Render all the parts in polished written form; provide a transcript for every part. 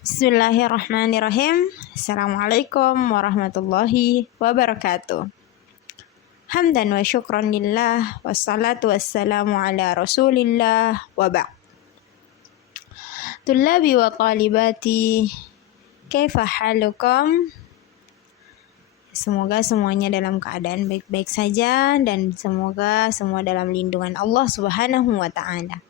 Bismillahirrahmanirrahim. Assalamualaikum warahmatullahi wabarakatuh. Hamdan wa syukran lillah, wassalatu wassalamu ala rasulillah, wa ba'd. Tullabi wa talibati, kaifa halukum? Semoga semuanya dalam keadaan baik-baik saja dan semoga semua dalam lindungan Allah Subhanahu wa ta'ala.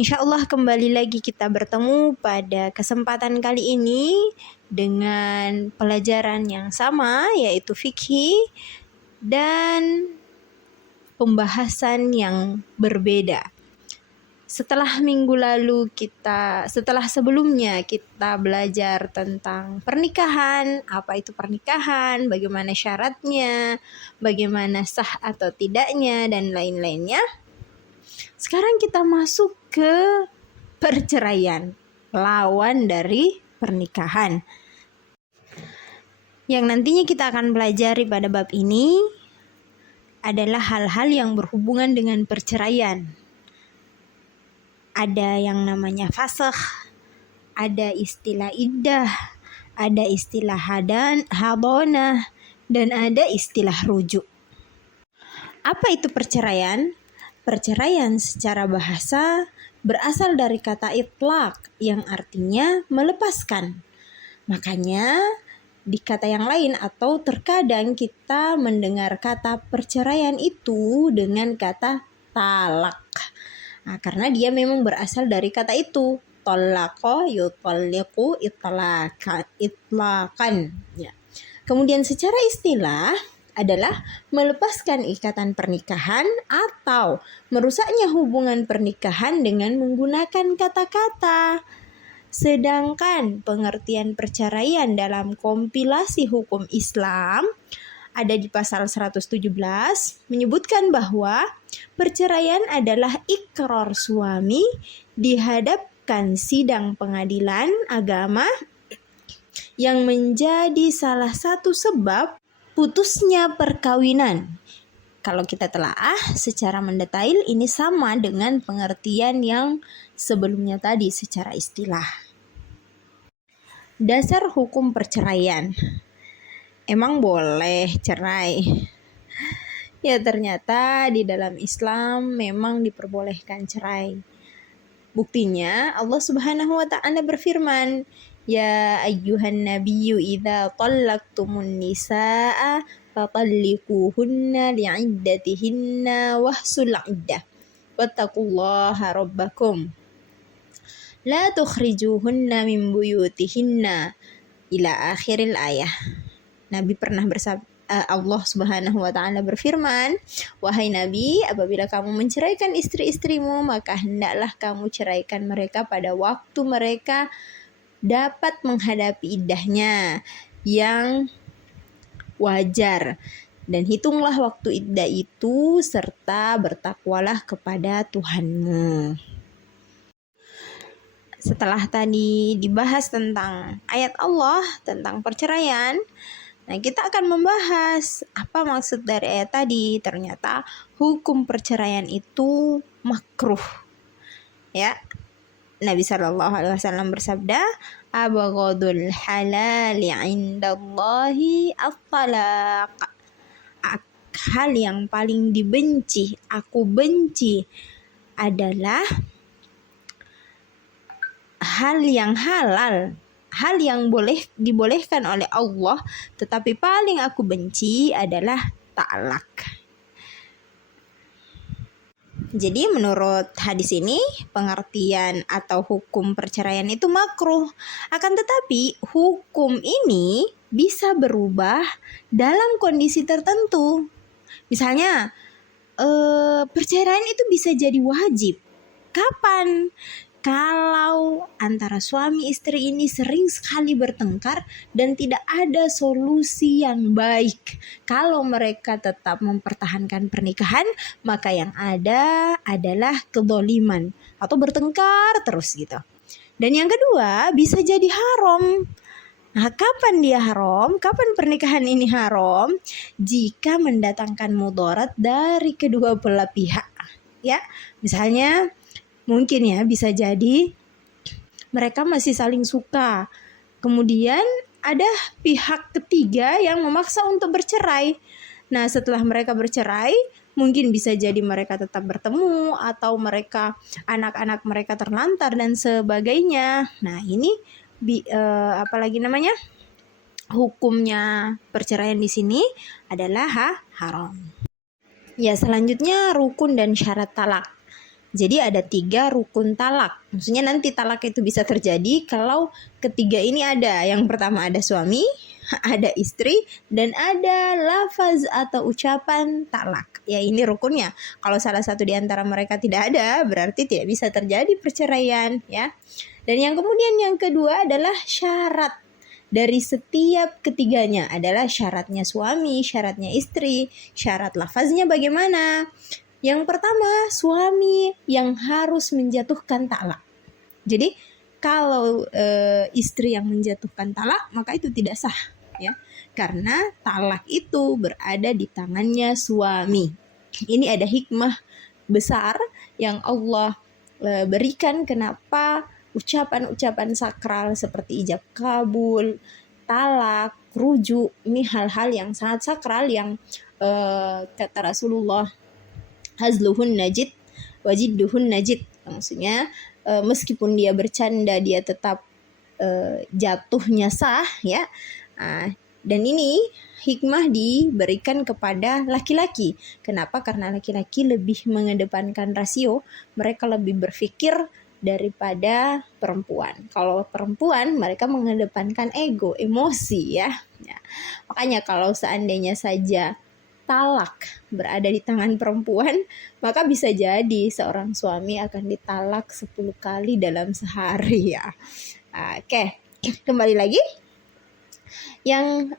Insyaallah kembali lagi kita bertemu pada kesempatan kali ini dengan pelajaran yang sama, yaitu fikih dan pembahasan yang berbeda. Setelah sebelumnya kita belajar tentang pernikahan, apa itu pernikahan, bagaimana syaratnya, bagaimana sah atau tidaknya, dan lain-lainnya. Sekarang kita masuk ke perceraian, lawan dari pernikahan. Yang nantinya kita akan pelajari pada bab ini adalah hal-hal yang berhubungan dengan perceraian. Ada yang namanya fasakh, ada istilah iddah, ada istilah hadanah, dan ada istilah rujuk. Apa itu perceraian? Perceraian secara bahasa berasal dari kata itlaq yang artinya melepaskan. Makanya di kata yang lain atau terkadang kita mendengar kata perceraian itu dengan kata talak. Nah, karena dia memang berasal dari kata itu. Talaqa yutalliqu itlaqan. Ya. Kemudian secara istilah adalah melepaskan ikatan pernikahan atau merusaknya hubungan pernikahan dengan menggunakan kata-kata. Sedangkan pengertian perceraian dalam kompilasi hukum Islam ada di pasal 117 menyebutkan bahwa perceraian adalah ikrar suami di hadapan sidang pengadilan agama yang menjadi salah satu sebab putusnya perkawinan. Kalau kita telaah secara mendetail, ini sama dengan pengertian yang sebelumnya tadi secara istilah. Dasar hukum perceraian. Emang boleh cerai? Ya ternyata di dalam Islam memang diperbolehkan cerai. Buktinya Allah Subhanahu wa ta'ala berfirman, Ya ayyuhan nabiyyu idza tallaqtumun nisaa fatalliquhunna li'iddatihinna wahsul 'iddah wattaqullaha rabbakum la tukhrijuhunna min buyutihinna ila akhiril ayah. Nabi pernah Allah Subhanahu wa ta'ala berfirman, wahai Nabi, apabila kamu menceraikan istri-istrimu, maka hendaklah kamu ceraikan mereka pada waktu mereka dapat menghadapi iddahnya yang wajar, dan hitunglah waktu iddah itu serta bertakwalah kepada Tuhanmu. Setelah tadi dibahas tentang ayat Allah tentang perceraian, nah kita akan membahas apa maksud dari ayat tadi. Ternyata hukum perceraian itu makruh. Ya, Nabi SAW bersabda, abghadul halali indallahi at-talaq. Hal yang paling dibenci, aku benci adalah hal yang halal, hal yang dibolehkan oleh Allah, tetapi paling aku benci adalah talak. Jadi menurut hadis ini pengertian atau hukum perceraian itu makruh. Akan tetapi hukum ini bisa berubah dalam kondisi tertentu. Misalnya perceraian itu bisa jadi wajib. Kapan? Kalau antara suami istri ini sering sekali bertengkar dan tidak ada solusi yang baik. Kalau mereka tetap mempertahankan pernikahan, maka yang ada adalah kezaliman atau bertengkar terus gitu. Dan yang kedua, bisa jadi haram. Nah, kapan dia haram? Kapan pernikahan ini haram? Jika mendatangkan mudarat dari kedua belah pihak. Ya, misalnya mungkin ya bisa jadi mereka masih saling suka. Kemudian ada pihak ketiga yang memaksa untuk bercerai. Nah, setelah mereka bercerai, mungkin bisa jadi mereka tetap bertemu atau anak-anak mereka terlantar dan sebagainya. Nah, ini apalagi namanya? Hukumnya perceraian di sini adalah haram. Ya, selanjutnya rukun dan syarat talak. Jadi ada 3 rukun talak. Maksudnya nanti talak itu bisa terjadi kalau ketiga ini ada. Yang pertama ada suami, ada istri, dan ada lafaz atau ucapan talak. Ya, ini rukunnya. Kalau salah satu di antara mereka tidak ada, berarti tidak bisa terjadi perceraian, ya. Dan yang kemudian yang kedua adalah syarat dari setiap ketiganya, adalah syaratnya suami, syaratnya istri, syarat lafaznya bagaimana. Yang pertama, suami yang harus menjatuhkan talak. Jadi kalau istri yang menjatuhkan talak, maka itu tidak sah, ya, karena talak itu berada di tangannya suami. Ini ada hikmah besar yang Allah berikan kenapa ucapan-ucapan sakral seperti ijab kabul, talak, rujuk, ini hal-hal yang sangat sakral yang kata Rasulullah, hazluhun najid, wajidduhun najid. Maksudnya meskipun dia bercanda, dia tetap jatuhnya sah, ya. Dan ini hikmah diberikan kepada laki-laki. Kenapa? Karena laki-laki lebih mengedepankan rasio, mereka lebih berpikir daripada perempuan. Kalau perempuan, mereka mengedepankan ego, emosi, ya. Makanya kalau seandainya saja talak berada di tangan perempuan, maka bisa jadi seorang suami akan ditalak 10 kali dalam sehari, ya. Oke, kembali lagi. Yang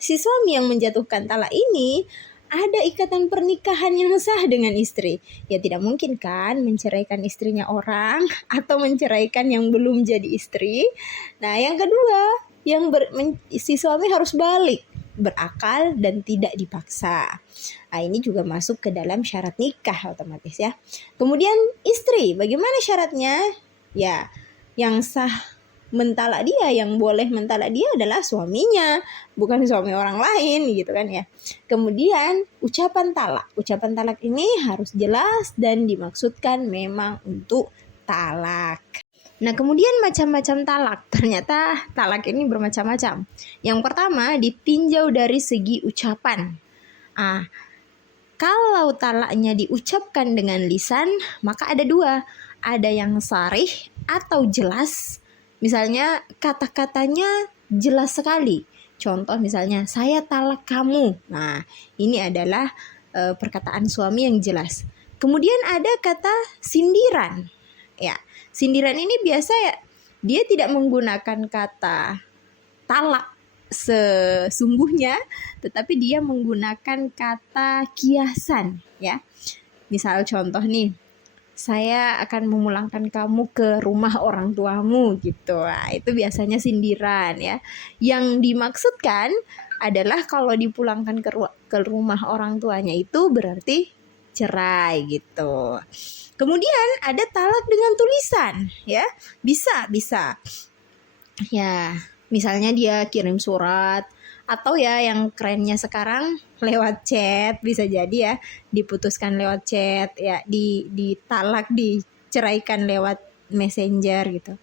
si suami yang menjatuhkan talak ini ada ikatan pernikahan yang sah dengan istri. Ya, tidak mungkin kan menceraikan istrinya orang atau menceraikan yang belum jadi istri. Nah, yang kedua, si suami harus balik, berakal dan tidak dipaksa. Nah, ini juga masuk ke dalam syarat nikah otomatis, ya. Kemudian istri, bagaimana syaratnya? Ya, yang sah mentalak dia, yang boleh mentalak dia adalah suaminya, bukan suami orang lain, gitu kan, ya. Kemudian ucapan talak ini harus jelas dan dimaksudkan memang untuk talak. Nah, kemudian macam-macam talak. Ternyata talak ini bermacam-macam. Yang pertama, ditinjau dari segi ucapan. Kalau talaknya diucapkan dengan lisan, maka ada 2. Ada yang sarih atau jelas. Misalnya kata-katanya jelas sekali. Contoh misalnya, saya talak kamu. Nah, ini adalah perkataan suami yang jelas. Kemudian ada kata sindiran. Ya, sindiran ini biasa, ya, dia tidak menggunakan kata talak sesungguhnya, tetapi dia menggunakan kata kiasan, ya. Misal contoh nih, saya akan memulangkan kamu ke rumah orang tuamu, gitu. Nah, itu biasanya sindiran, ya. Yang dimaksudkan adalah kalau dipulangkan ke rumah orang tuanya itu berarti cerai, gitu. Kemudian ada talak dengan tulisan, ya. Bisa. Ya, misalnya dia kirim surat, atau ya yang kerennya sekarang lewat chat, bisa jadi, ya, diputuskan lewat chat, ya, ditalak, diceraikan lewat messenger, gitu.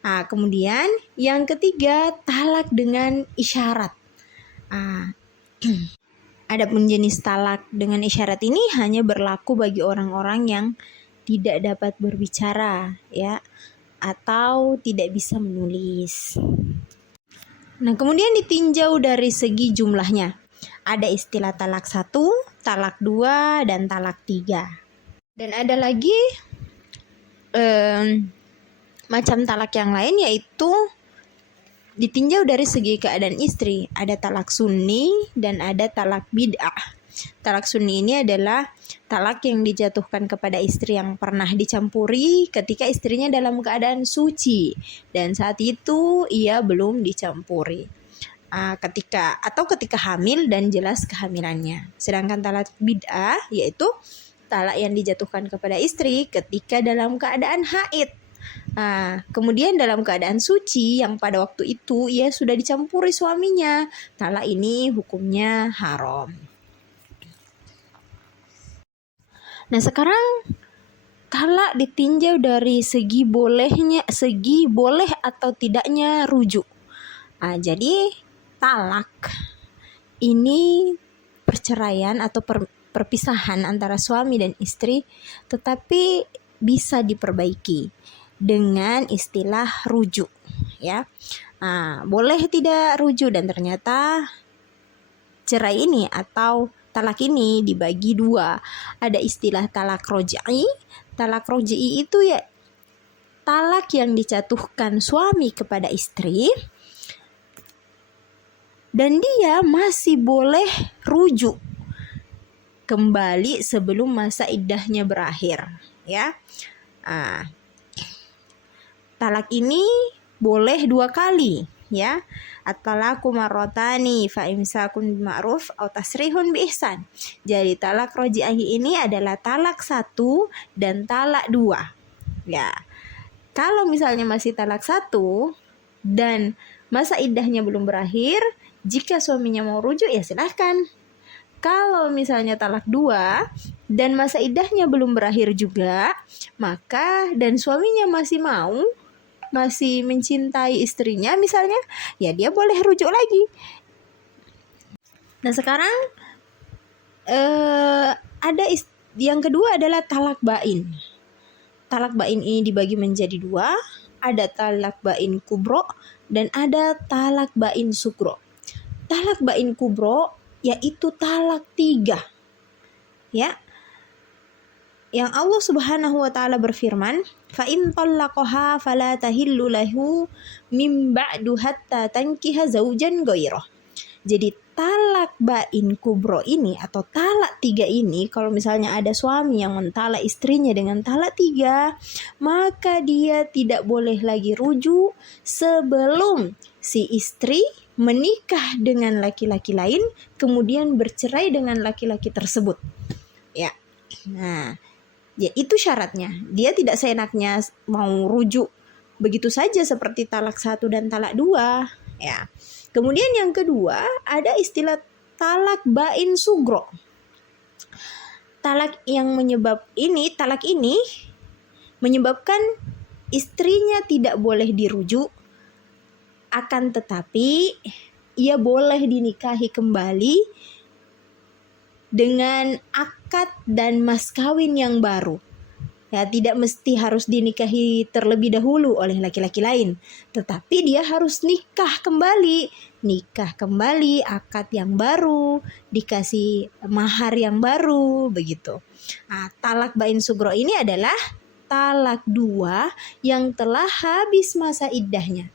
Nah, kemudian yang ketiga, talak dengan isyarat. Adapun jenis talak dengan isyarat ini hanya berlaku bagi orang-orang yang tidak dapat berbicara, ya, atau tidak bisa menulis. Nah, kemudian ditinjau dari segi jumlahnya. Ada istilah talak 1, talak 2, dan talak 3. Dan ada lagi macam talak yang lain, yaitu ditinjau dari segi keadaan istri. Ada talak sunni dan ada talak bid'ah. Talak sunni ini adalah talak yang dijatuhkan kepada istri yang pernah dicampuri ketika istrinya dalam keadaan suci dan saat itu ia belum dicampuri. Ketika hamil dan jelas kehamilannya. Sedangkan talak bid'ah yaitu talak yang dijatuhkan kepada istri ketika dalam keadaan haid Kemudian dalam keadaan suci yang pada waktu itu ia sudah dicampuri suaminya, talak ini hukumnya haram. Nah, sekarang talak ditinjau dari segi boleh atau tidaknya rujuk. Jadi talak ini perceraian atau perpisahan antara suami dan istri, tetapi bisa diperbaiki dengan istilah rujuk, ya. Boleh tidak rujuk, dan ternyata cerai ini atau talak ini dibagi dua. Ada istilah talak roj'i. Talak roj'i itu ya talak yang dijatuhkan suami kepada istri dan dia masih boleh rujuk kembali sebelum masa iddahnya berakhir, ya. Talak ini boleh 2 kali, ya. At-talaqu marratani fa imsakun bima'ruf aw tasrihun bi ihsan. Jadi talak roj'ah ini adalah talak 1 dan talak 2. Ya. Kalau misalnya masih talak 1 dan masa iddahnya belum berakhir, jika suaminya mau rujuk ya silahkan. Kalau misalnya talak 2 dan masa iddahnya belum berakhir juga, maka dan suaminya masih mencintai istrinya misalnya, ya dia boleh rujuk lagi. Nah, sekarang ada yang kedua adalah talak bain. Talak bain ini dibagi menjadi 2, ada talak bain kubro dan ada talak bain sugro. Talak bain kubro yaitu talak 3, ya. Yang Allah Subhanahu wa taala berfirman, fa in talaqaha fala tahillu lahu mim ba'du hatta tankiha zaujan ghairah. Jadi talak bain kubro ini atau talak 3 ini, kalau misalnya ada suami yang mentalak istrinya dengan talak 3, maka dia tidak boleh lagi rujuk sebelum si istri menikah dengan laki-laki lain kemudian bercerai dengan laki-laki tersebut, ya. Nah, ya itu syaratnya. Dia tidak seenaknya mau rujuk begitu saja seperti talak 1 dan talak 2, ya. Kemudian yang kedua ada istilah talak bain sugro. Talak ini menyebabkan istrinya tidak boleh dirujuk, akan tetapi ia boleh dinikahi kembali dengan akad dan mas kawin yang baru. Ya, tidak mesti harus dinikahi terlebih dahulu oleh laki-laki lain, tetapi dia harus nikah kembali, akad yang baru, dikasih mahar yang baru, begitu. Talak bain sugro ini adalah talak 2 yang telah habis masa iddahnya.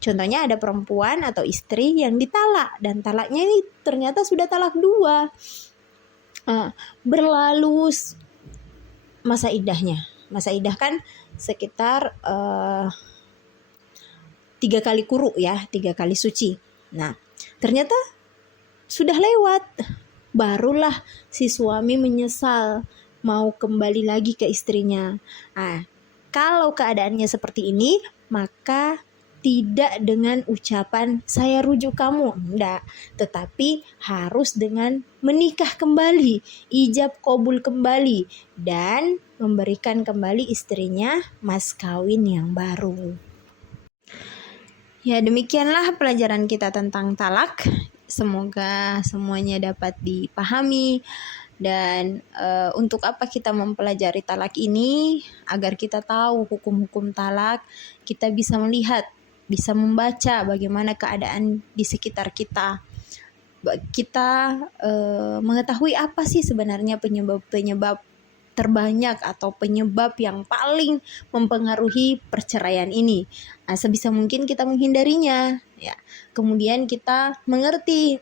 Contohnya ada perempuan atau istri yang ditalak dan talaknya ini ternyata sudah talak 2. Berlalu masa iddahnya. Masa iddah kan sekitar 3 kali quru, ya, 3 kali suci. Nah, ternyata sudah lewat. Barulah si suami menyesal mau kembali lagi ke istrinya. Kalau keadaannya seperti ini, maka tidak dengan ucapan saya rujuk kamu, enggak, tetapi harus dengan menikah kembali, ijab qabul kembali, dan memberikan kembali istrinya mas kawin yang baru. Ya, demikianlah pelajaran kita tentang talak. Semoga semuanya dapat dipahami. Dan untuk apa kita mempelajari talak ini? Agar kita tahu hukum-hukum talak, kita bisa melihat, bisa membaca bagaimana keadaan di sekitar kita. Kita mengetahui apa sih sebenarnya penyebab terbanyak atau penyebab yang paling mempengaruhi perceraian ini. Sebisa mungkin kita menghindarinya, ya. Kemudian kita mengerti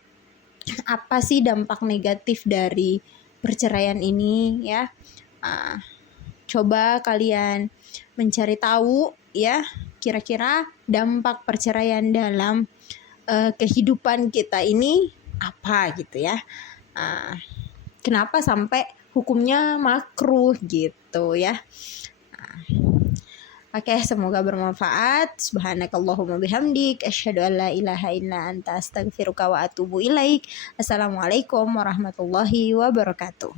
apa sih dampak negatif dari perceraian ini, ya. Coba kalian mencari tahu, ya, kira-kira dampak perceraian dalam kehidupan kita ini apa gitu, ya. Kenapa sampai hukumnya makruh gitu, ya. Oke, semoga bermanfaat. Subhanakallahumma bihamdik, asyhadu an la ilaha illa anta astaghfiruka wa atubu ilaik. Assalamualaikum warahmatullahi wabarakatuh.